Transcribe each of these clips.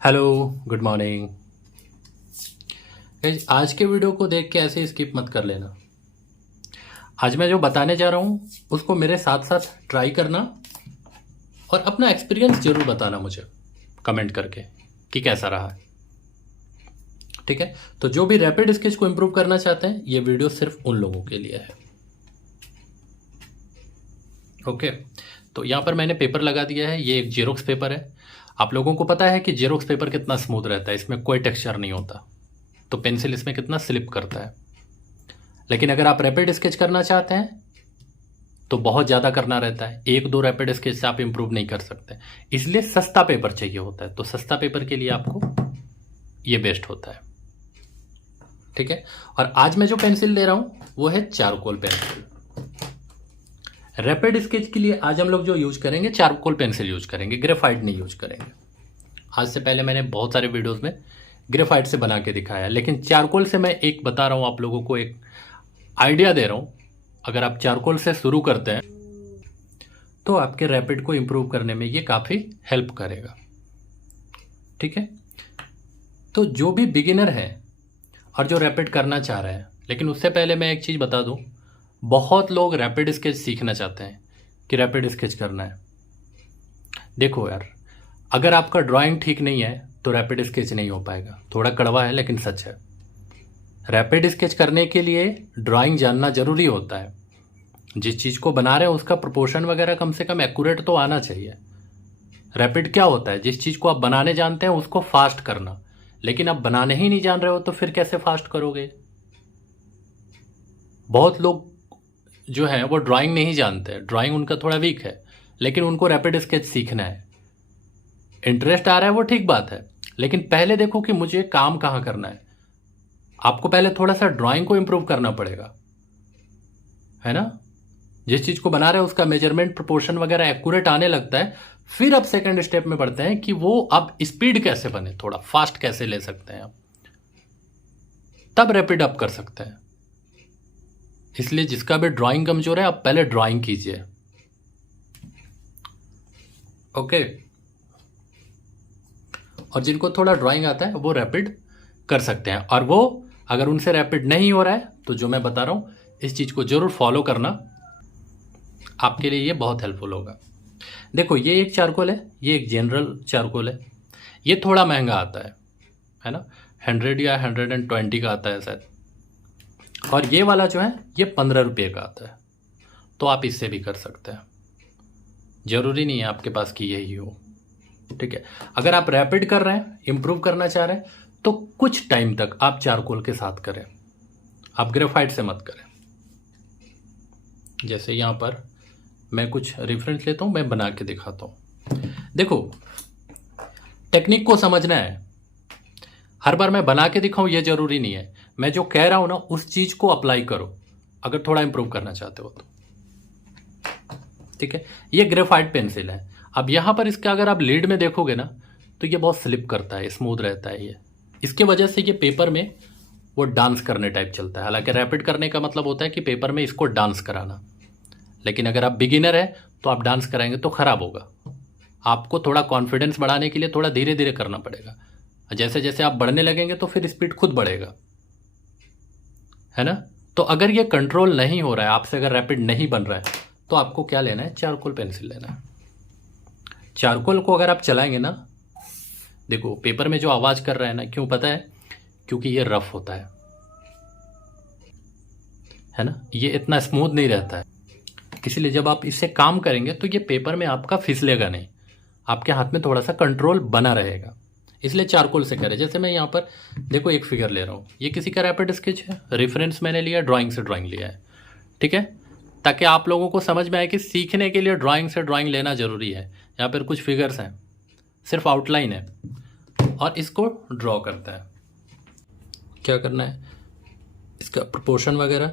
Hello, good morning. आज के video को देख के ऐसे स्किप मत कर लेना। आज मैं जो बताने जा रहा हूँ उसको मेरे साथ साथ ट्राई करना और अपना एक्सपीरियंस जरूर बताना मुझे कमेंट करके कि कैसा रहा है। ठीक है, तो जो भी रैपिड स्केच को इम्प्रूव करना चाहते हैं ये वीडियो सिर्फ उन लोगों के लिए है। ओके, तो यहाँ पर मैंने पेपर लगा दिया है। ये एक जेरोक्स पेपर है। आप लोगों को पता है कि जेरोक्स पेपर कितना स्मूथ रहता है, इसमें कोई टेक्सचर नहीं होता, तो पेंसिल इसमें कितना स्लिप करता है। लेकिन अगर आप रैपिड स्केच करना चाहते हैं तो बहुत ज़्यादा करना रहता है। एक दो रैपिड स्केच से आप इम्प्रूव नहीं कर सकते, इसलिए सस्ता पेपर चाहिए होता है। तो सस्ता पेपर के लिए आपको ये बेस्ट होता है। ठीक है, और आज मैं जो पेंसिल ले रहा हूं वो है चारकोल पेंसिल। रैपिड स्केच के लिए आज हम लोग जो यूज करेंगे चारकोल पेंसिल यूज करेंगे, ग्रेफाइट नहीं यूज करेंगे। आज से पहले मैंने बहुत सारे वीडियोस में ग्रेफाइट से बना के दिखाया, लेकिन चारकोल से मैं एक बता रहा हूं, आप लोगों को एक आइडिया दे रहा हूं। अगर आप चारकोल से शुरू करते हैं तो आपके रैपिड को इम्प्रूव करने में ये काफ़ी हेल्प करेगा। ठीक है, तो जो भी बिगिनर है और जो रैपिड करना चाह रहे हैं, लेकिन उससे पहले मैं एक चीज़ बता दूं, बहुत लोग रैपिड स्केच सीखना चाहते हैं कि रैपिड स्केच करना है। देखो यार, अगर आपका ड्राइंग ठीक नहीं है तो रैपिड स्केच नहीं हो पाएगा। थोड़ा कड़वा है लेकिन सच है। रैपिड स्केच करने के लिए ड्राइंग जानना जरूरी होता है। जिस चीज़ को बना रहे हैं उसका प्रोपोर्शन वगैरह कम से कम एक्यूरेट तो आना चाहिए। रैपिड क्या होता है, जिस चीज़ को आप बनाने जानते हैं उसको फास्ट करना, लेकिन आप बनाने ही नहीं जान रहे हो तो फिर कैसे फास्ट करोगे। बहुत लोग जो है वो ड्राइंग नहीं जानते, ड्राइंग उनका थोड़ा वीक है, लेकिन उनको रैपिड स्केच सीखना है, इंटरेस्ट आ रहा है, वो ठीक बात है। लेकिन पहले देखो कि मुझे काम कहाँ करना है। आपको पहले थोड़ा सा ड्राइंग को इम्प्रूव करना पड़ेगा, है ना। जिस चीज़ को बना रहे हैं उसका मेजरमेंट, प्रोपोर्शन वगैरह एक्यूरेट आने लगता है, फिर अब सेकंड स्टेप में बढ़ते हैं कि वो अब स्पीड कैसे बने, थोड़ा फास्ट कैसे ले सकते हैं आप, तब रैपिड अप कर सकते हैं। इसलिए जिसका भी ड्राइंग कमजोर है आप पहले ड्राइंग कीजिए। ओके, और जिनको थोड़ा ड्राइंग आता है वो रैपिड कर सकते हैं। और वो अगर उनसे रैपिड नहीं हो रहा है तो जो मैं बता रहा हूं इस चीज़ को जरूर फॉलो करना, आपके लिए ये बहुत हेल्पफुल होगा। देखो, ये एक चारकोल है, ये एक जनरल चारकोल है। ये थोड़ा महंगा आता है ना, 100 या 120 का आता है शायद। और ये वाला जो है ये 15 रुपये का आता है। तो आप इससे भी कर सकते हैं, जरूरी नहीं है आपके पास कि यही हो। ठीक है, अगर आप रैपिड कर रहे हैं, इम्प्रूव करना चाह रहे हैं, तो कुछ टाइम तक आप चारकोल के साथ करें, आप ग्रेफाइट से मत करें। जैसे यहाँ पर मैं कुछ रेफरेंस लेता हूँ, मैं बना के दिखाता हूँ। देखो, टेक्निक को समझना है। हर बार मैं बना के दिखाऊँ ये जरूरी नहीं है। मैं जो कह रहा हूँ ना उस चीज़ को अप्लाई करो अगर थोड़ा इम्प्रूव करना चाहते हो तो। ठीक है, ये ग्रेफाइट पेंसिल है। अब यहाँ पर इसका अगर आप लीड में देखोगे ना तो ये बहुत स्लिप करता है, स्मूथ रहता है ये। इसके वजह से ये पेपर में वो डांस करने टाइप चलता है। हालांकि रैपिड करने का मतलब होता है कि पेपर में इसको डांस कराना, लेकिन अगर आप बिगिनर है तो आप डांस कराएंगे तो खराब होगा। आपको थोड़ा कॉन्फिडेंस बढ़ाने के लिए थोड़ा धीरे धीरे करना पड़ेगा। जैसे जैसे आप बढ़ने लगेंगे तो फिर स्पीड खुद बढ़ेगा, है ना। तो अगर ये कंट्रोल नहीं हो रहा है आपसे, अगर रैपिड नहीं बन रहा है, तो आपको क्या लेना है, चारकोल पेंसिल लेना है। चारकोल को अगर आप चलाएंगे ना, देखो पेपर में जो आवाज़ कर रहा है ना, क्यों पता है, क्योंकि ये रफ होता है ना, ये इतना स्मूथ नहीं रहता है। इसलिए जब आप इससे काम करेंगे तो ये पेपर में आपका फिसलेगा नहीं, आपके हाथ में थोड़ा सा कंट्रोल बना रहेगा। इसलिए चारकोल से करें। जैसे मैं यहाँ पर देखो एक फिगर ले रहा हूँ, ये किसी का रैपिड स्केच है, रेफरेंस मैंने लिया, ड्राइंग से ड्राइंग लिया है। ठीक है, ताकि आप लोगों को समझ में आए कि सीखने के लिए ड्राइंग से ड्राइंग लेना ज़रूरी है। यहाँ पर कुछ फिगर्स हैं, सिर्फ आउटलाइन है, और इसको ड्रॉ करता है। क्या करना है, इसका प्रोपोर्शन वगैरह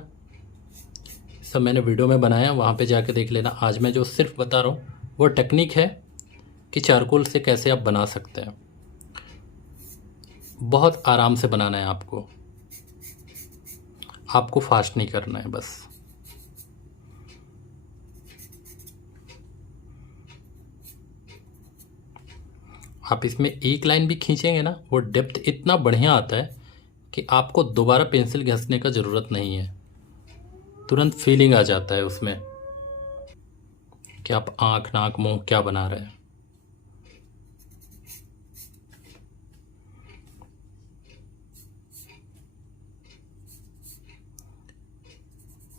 सब मैंने वीडियो में बनाया, वहाँ पे जाके देख लेना। आज मैं जो सिर्फ बता रहा हूँ वो टेक्निक है कि चारकोल से कैसे आप बना सकते हैं। बहुत आराम से बनाना है आपको फास्ट नहीं करना है बस। आप इसमें एक लाइन भी खींचेंगे ना, वो डेप्थ इतना बढ़िया आता है कि आपको दोबारा पेंसिल घिसने का ज़रूरत नहीं है। तुरंत फीलिंग आ जाता है उसमें कि आप आँख, नाक, मुंह क्या बना रहे हैं।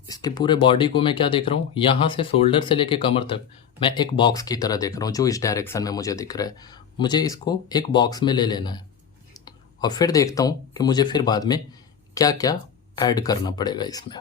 इसके पूरे बॉडी को मैं क्या देख रहा हूँ, यहाँ से शोल्डर से लेके कमर तक मैं एक बॉक्स की तरह देख रहा हूँ, जो इस डायरेक्शन में मुझे दिख रहा है। मुझे इसको एक बॉक्स में ले लेना है और फिर देखता हूँ कि मुझे फिर बाद में क्या क्या ऐड करना पड़ेगा इसमें।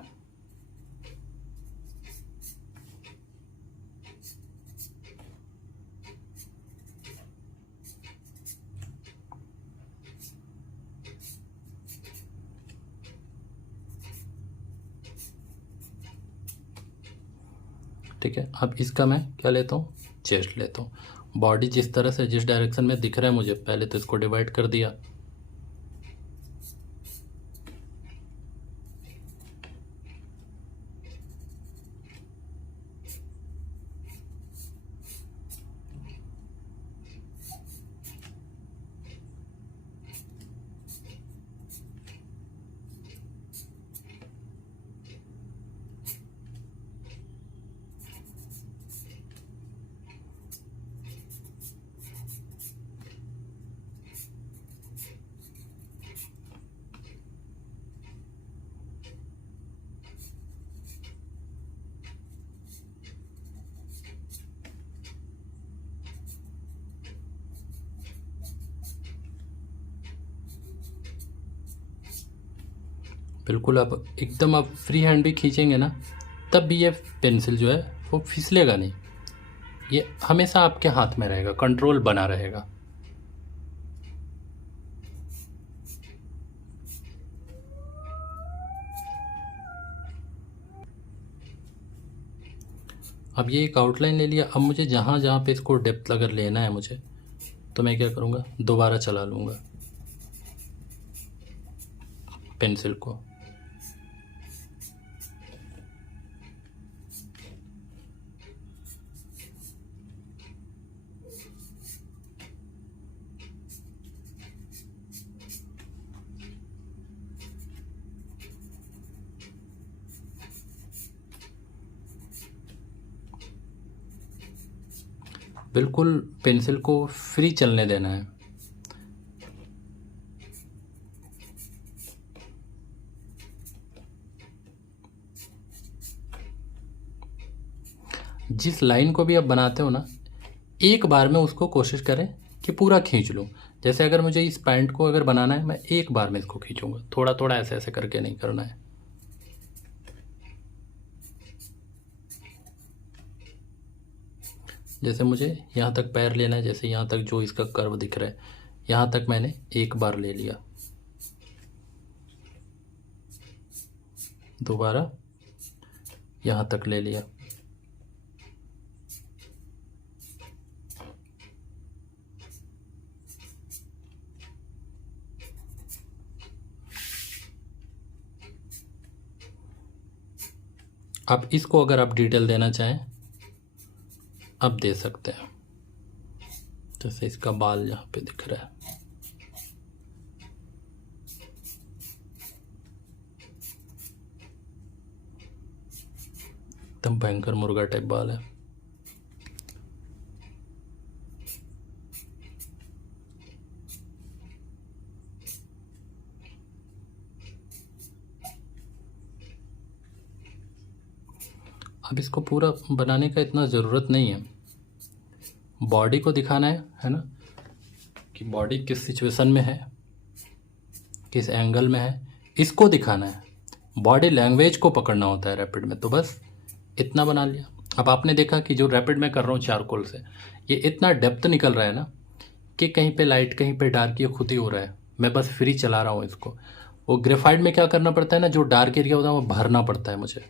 ठीक है, अब इसका मैं क्या लेता हूँ, चेस्ट लेता हूँ। बॉडी जिस तरह से जिस डायरेक्शन में दिख रहा है मुझे, पहले तो इसको डिवाइड कर दिया। बिल्कुल, आप एकदम आप फ्री हैंड भी खींचेंगे ना, तब भी ये पेंसिल जो है वो फिसलेगा नहीं। ये हमेशा आपके हाथ में रहेगा, कंट्रोल बना रहेगा। अब ये एक आउटलाइन ले लिया। अब मुझे जहाँ जहाँ पे इसको डेप्थ अगर लेना है मुझे, तो मैं क्या करूँगा, दोबारा चला लूँगा पेंसिल को। बिल्कुल पेंसिल को फ्री चलने देना है। जिस लाइन को भी आप बनाते हो ना, एक बार में उसको कोशिश करें कि पूरा खींच लूँ। जैसे अगर मुझे इस पैंट को अगर बनाना है, मैं एक बार में इसको खींचूंगा, थोड़ा थोड़ा ऐसे ऐसे करके नहीं करना है। जैसे मुझे यहाँ तक पैर लेना है, जैसे यहाँ तक जो इसका कर्व दिख रहा है, यहाँ तक मैंने एक बार ले लिया, दोबारा यहाँ तक ले लिया। अब इसको अगर आप डिटेल देना चाहें, अब दे सकते हैं। जैसे इसका बाल यहाँ पे दिख रहा है, एकदम भयंकर मुर्गा टाइप बाल है। अब इसको पूरा बनाने का इतना ज़रूरत नहीं है। बॉडी को दिखाना है ना, कि बॉडी किस सिचुएशन में है, किस एंगल में है, इसको दिखाना है। बॉडी लैंग्वेज को पकड़ना होता है रैपिड में। तो बस इतना बना लिया। अब आपने देखा कि जो रैपिड में कर रहा हूँ चारकोल से, ये इतना डेप्थ निकल रहा है ना कि कहीं पे लाइट कहीं पे डार्क, ये खुद ही हो रहा है। मैं बस फ्री चला रहा हूँ इसको। वो ग्रेफाइट में क्या करना पड़ता है ना, जो डार्क एरिया होता है वो भरना पड़ता है मुझे,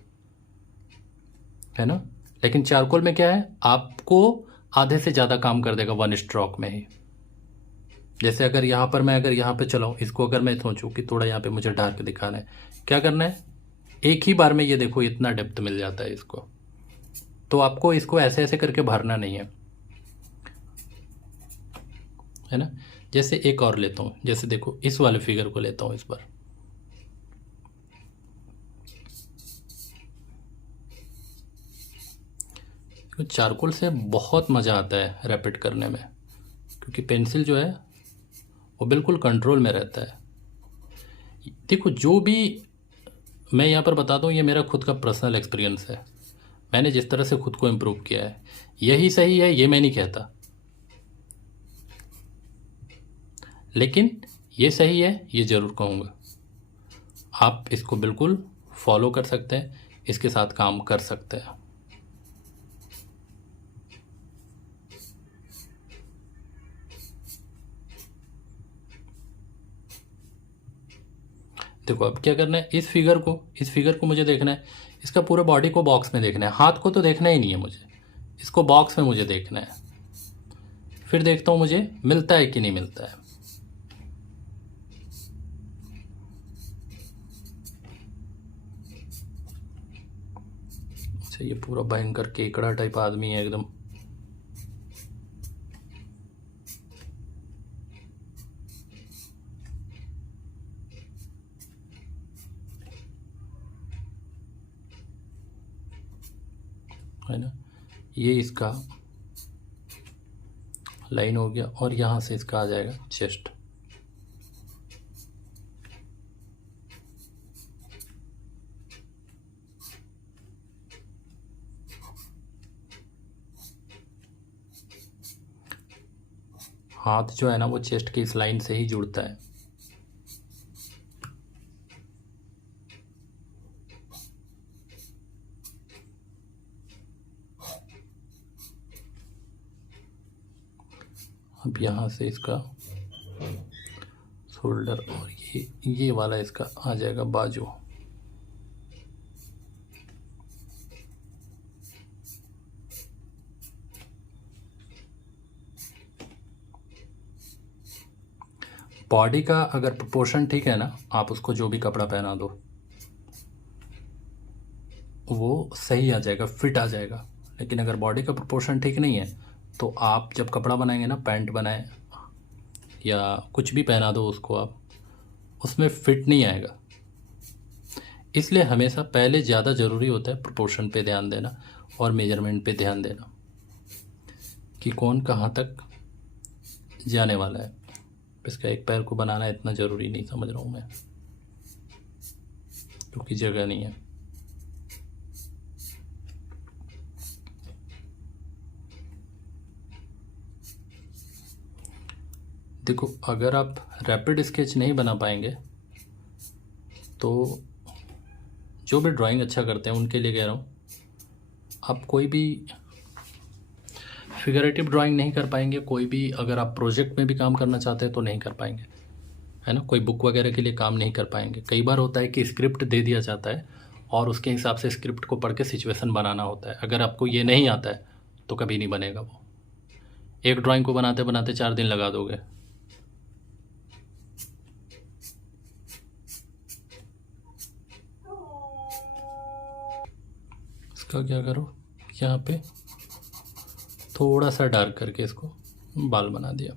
है ना। लेकिन चारकोल में क्या है, आपको आधे से ज़्यादा काम कर देगा वन स्ट्रोक में ही। जैसे अगर यहाँ पर मैं अगर यहाँ पे चलाऊँ इसको, अगर मैं सोचूँ कि थोड़ा यहाँ पे मुझे डार्क दिखाना है, क्या करना है, एक ही बार में ये देखो इतना डेप्थ मिल जाता है इसको। तो आपको इसको ऐसे ऐसे करके भरना नहीं है। है ना। जैसे एक और लेता हूँ, जैसे देखो इस वाले फिगर को लेता हूँ इस बार। तो चारकोल से बहुत मज़ा आता है रैपिड करने में, क्योंकि पेंसिल जो है वो बिल्कुल कंट्रोल में रहता है। देखो जो भी मैं यहाँ पर बताता हूँ ये मेरा खुद का पर्सनल एक्सपीरियंस है, मैंने जिस तरह से खुद को इम्प्रूव किया है यही सही है ये मैं नहीं कहता, लेकिन ये सही है ये ज़रूर कहूँगा। आप इसको बिल्कुल फॉलो कर सकते हैं, इसके साथ काम कर सकते हैं। देखो अब क्या करना है, इस फिगर को मुझे देखना है, इसका पूरा बॉडी को बॉक्स में देखना है, हाथ को तो देखना ही नहीं है मुझे, इसको बॉक्स में मुझे देखना है। फिर देखता हूँ मुझे मिलता है कि नहीं मिलता है। अच्छा ये पूरा भयंकर केकड़ा टाइप आदमी है एकदम। है ना, ये इसका लाइन हो गया और यहाँ से इसका आ जाएगा चेस्ट। हाथ जो है ना वो चेस्ट की इस लाइन से ही जुड़ता है। अब यहाँ से इसका शोल्डर और ये वाला इसका आ जाएगा बाजू। बॉडी का अगर प्रोपोर्शन ठीक है ना, आप उसको जो भी कपड़ा पहना दो वो सही आ जाएगा, फिट आ जाएगा। लेकिन अगर बॉडी का प्रोपोर्शन ठीक नहीं है तो आप जब कपड़ा बनाएंगे ना, पैंट बनाए या कुछ भी पहना दो उसको आप, उसमें फिट नहीं आएगा। इसलिए हमेशा पहले ज़्यादा ज़रूरी होता है प्रोपोर्शन पे ध्यान देना और मेजरमेंट पे ध्यान देना कि कौन कहाँ तक जाने वाला है। इसका एक पैर को बनाना इतना ज़रूरी नहीं समझ रहा हूँ मैं, क्योंकि जगह नहीं है। देखो अगर आप रैपिड स्केच नहीं बना पाएंगे तो जो भी ड्राइंग अच्छा करते हैं उनके लिए कह रहा हूँ, आप कोई भी फिगरेटिव ड्राइंग नहीं कर पाएंगे, कोई भी अगर आप प्रोजेक्ट में भी काम करना चाहते हैं तो नहीं कर पाएंगे, है ना। कोई बुक वगैरह के लिए काम नहीं कर पाएंगे। कई बार होता है कि स्क्रिप्ट दे दिया जाता है और उसके हिसाब से स्क्रिप्ट को पढ़ के सिचुएशन बनाना होता है। अगर आपको ये नहीं आता है तो कभी नहीं बनेगा वो। एक ड्राइंग को बनाते बनाते 4 दिन लगा दोगे। इसका क्या करो, यहाँ पे थोड़ा सा डार्क करके इसको बाल बना दिया।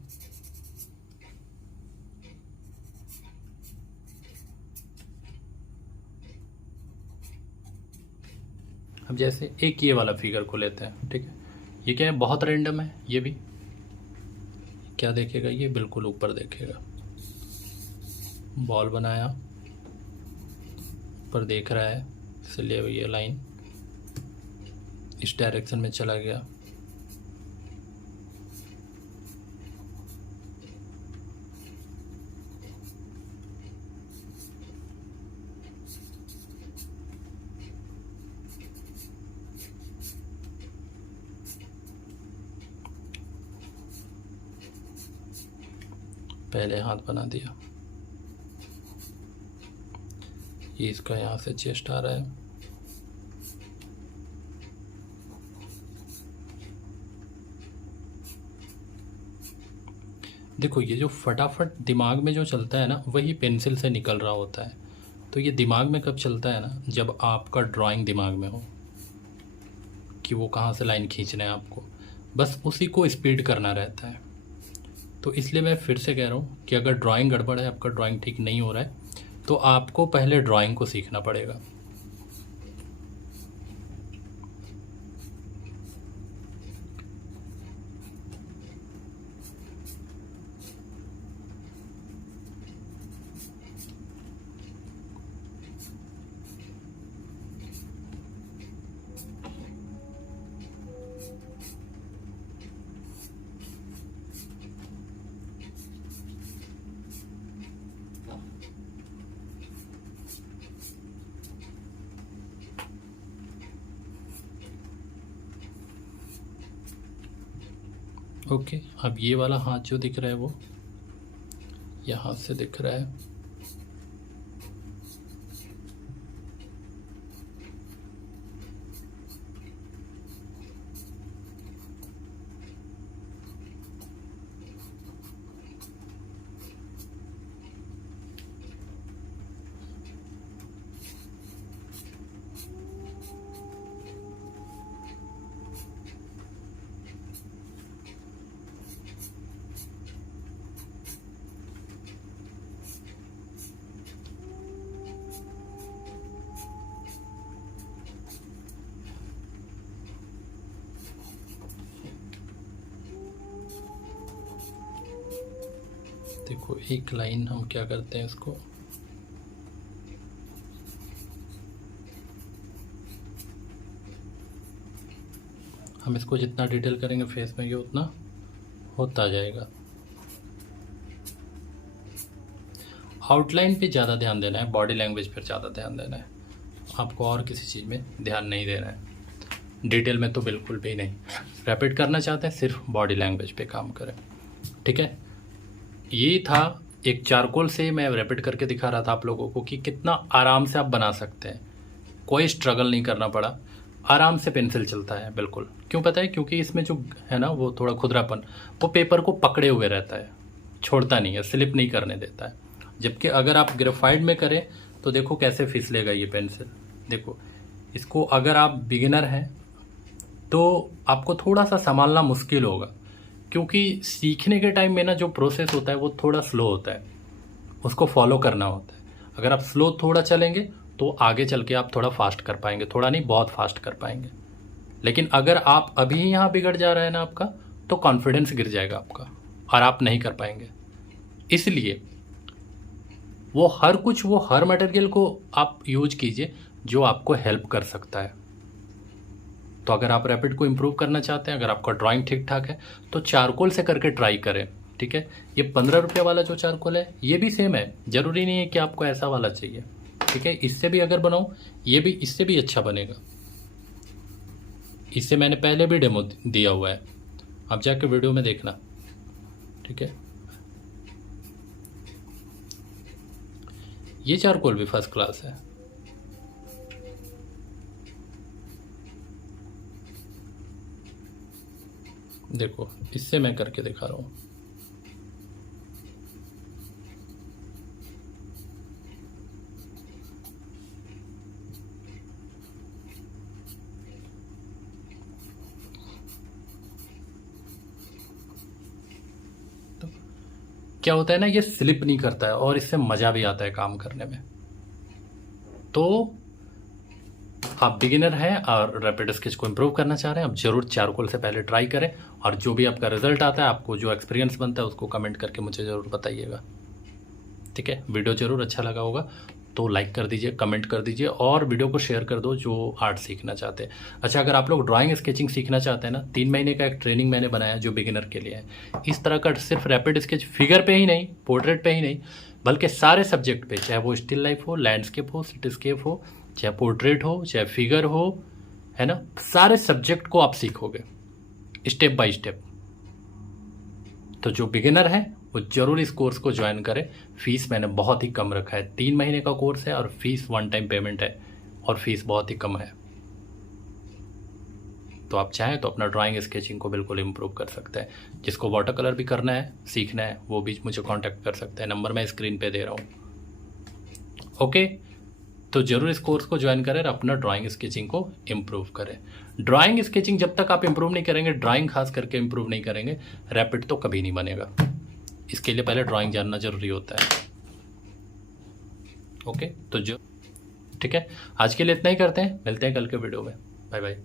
अब जैसे एक ये वाला फिगर को लेते हैं, ठीक है। ये क्या है, बहुत रैंडम है। ये भी क्या देखेगा, ये बिल्कुल ऊपर देखेगा। बॉल बनाया, ऊपर देख रहा है, इसलिए ये लाइन इस डायरेक्शन में चला गया। पहले हाथ बना दिया, ये इसका यहाँ से चेस्ट आ रहा है। देखो ये जो फटाफट दिमाग में जो चलता है ना, वही पेंसिल से निकल रहा होता है। तो ये दिमाग में कब चलता है ना, जब आपका ड्राइंग दिमाग में हो कि वो कहाँ से लाइन खींचना है आपको, बस उसी को स्पीड करना रहता है। तो इसलिए मैं फिर से कह रहा हूँ कि अगर ड्राइंग गड़बड़ है, आपका ड्राइंग ठीक नहीं हो रहा है, तो आपको पहले ड्राइंग को सीखना पड़ेगा। ओके, अब ये वाला हाथ जो दिख रहा है वो यहाँ से दिख रहा है। देखो एक लाइन हम क्या करते हैं, इसको हम इसको जितना डिटेल करेंगे फेस में ये उतना होता जाएगा। आउटलाइन पे ज़्यादा ध्यान देना है, बॉडी लैंग्वेज पर ज़्यादा ध्यान देना है, आपको और किसी चीज़ में ध्यान नहीं देना है। डिटेल में तो बिल्कुल भी नहीं। रैपिड करना चाहते हैं सिर्फ बॉडी लैंग्वेज पे काम करें, ठीक है। ये था एक चारकोल से मैं रैपिड करके दिखा रहा था आप लोगों को कि कितना आराम से आप बना सकते हैं, कोई स्ट्रगल नहीं करना पड़ा, आराम से पेंसिल चलता है बिल्कुल। क्यों पता है? क्योंकि इसमें जो है ना वो थोड़ा खुरदरापन वो पेपर को पकड़े हुए रहता है, छोड़ता नहीं है, स्लिप नहीं करने देता है। जबकि अगर आप ग्रेफाइट में करें तो देखो कैसे फिसलेगा ये पेंसिल। देखो इसको अगर आप बिगिनर हैं तो आपको थोड़ा सा संभालना मुश्किल होगा, क्योंकि सीखने के टाइम में ना जो प्रोसेस होता है वो थोड़ा स्लो होता है, उसको फॉलो करना होता है। अगर आप स्लो थोड़ा चलेंगे तो आगे चल के आप थोड़ा फास्ट कर पाएंगे, थोड़ा नहीं बहुत फास्ट कर पाएंगे। लेकिन अगर आप अभी यहाँ बिगड़ जा रहा है ना आपका, तो कॉन्फिडेंस गिर जाएगा आपका और आप नहीं कर पाएंगे। इसलिए वो हर मटेरियल को आप यूज कीजिए जो आपको हेल्प कर सकता है। तो अगर आप रैपिड को इम्प्रूव करना चाहते हैं, अगर आपका ड्राइंग ठीक ठाक है, तो चारकोल से करके ट्राई करें, ठीक है। ये 15 रुपये वाला जो चारकोल है ये भी सेम है, ज़रूरी नहीं है कि आपको ऐसा वाला चाहिए, ठीक है। इससे भी अगर बनाऊँ ये भी इससे भी अच्छा बनेगा। इससे मैंने पहले भी डेमो दिया हुआ है, आप जाके वीडियो में देखना, ठीक है। ये चारकोल भी फर्स्ट क्लास है। देखो इससे मैं करके दिखा रहा हूँ। तो क्या होता है ना, ये स्लिप नहीं करता है और इससे मज़ा भी आता है काम करने में। तो आप बिगिनर हैं और रैपिड स्केच को इम्प्रूव करना चाह रहे हैं, आप जरूर चारकोल से पहले ट्राई करें, और जो भी आपका रिजल्ट आता है, आपको जो एक्सपीरियंस बनता है उसको कमेंट करके मुझे ज़रूर बताइएगा, ठीक है। वीडियो ज़रूर अच्छा लगा होगा तो लाइक कर दीजिए, कमेंट कर दीजिए और वीडियो को शेयर कर दो जो आर्ट सीखना चाहते हैं। अच्छा, अगर आप लोग ड्राइंग स्केचिंग सीखना चाहते हैं ना, 3 महीने का एक ट्रेनिंग मैंने बनाया जो बिगिनर के लिए है। इस तरह का सिर्फ रैपिड स्केच फिगर पे ही नहीं, पोर्ट्रेट पे ही नहीं, बल्कि सारे सब्जेक्ट पे, चाहे वो स्टिल लाइफ हो, लैंडस्केप हो, सिटीस्केप हो, चाहे पोर्ट्रेट हो, चाहे फिगर हो, है ना, सारे सब्जेक्ट को आप सीखोगे स्टेप बाय स्टेप। तो जो बिगिनर है वो जरूर इस कोर्स को ज्वाइन करें। फीस मैंने बहुत ही कम रखा है, 3 महीने का कोर्स है और फीस 1 टाइम पेमेंट है और फीस बहुत ही कम है। तो आप चाहें तो अपना ड्राइंग स्केचिंग को बिल्कुल इम्प्रूव कर सकते हैं। जिसको वाटर कलर भी करना है, सीखना है, वो भी मुझे कांटेक्ट कर सकते हैं, नंबर मैं स्क्रीन पे दे रहा हूँ, ओके। तो ज़रूर इस कोर्स को ज्वाइन करें और अपना ड्राइंग स्केचिंग को इम्प्रूव करें। ड्राइंग स्केचिंग जब तक आप इम्प्रूव नहीं करेंगे, ड्राइंग खास करके इम्प्रूव नहीं करेंगे, रैपिड तो कभी नहीं बनेगा। इसके लिए पहले ड्राइंग जानना ज़रूरी होता है। ओके, तो जो ठीक है, आज के लिए इतना ही करते हैं, मिलते हैं कल के वीडियो में। Bye bye.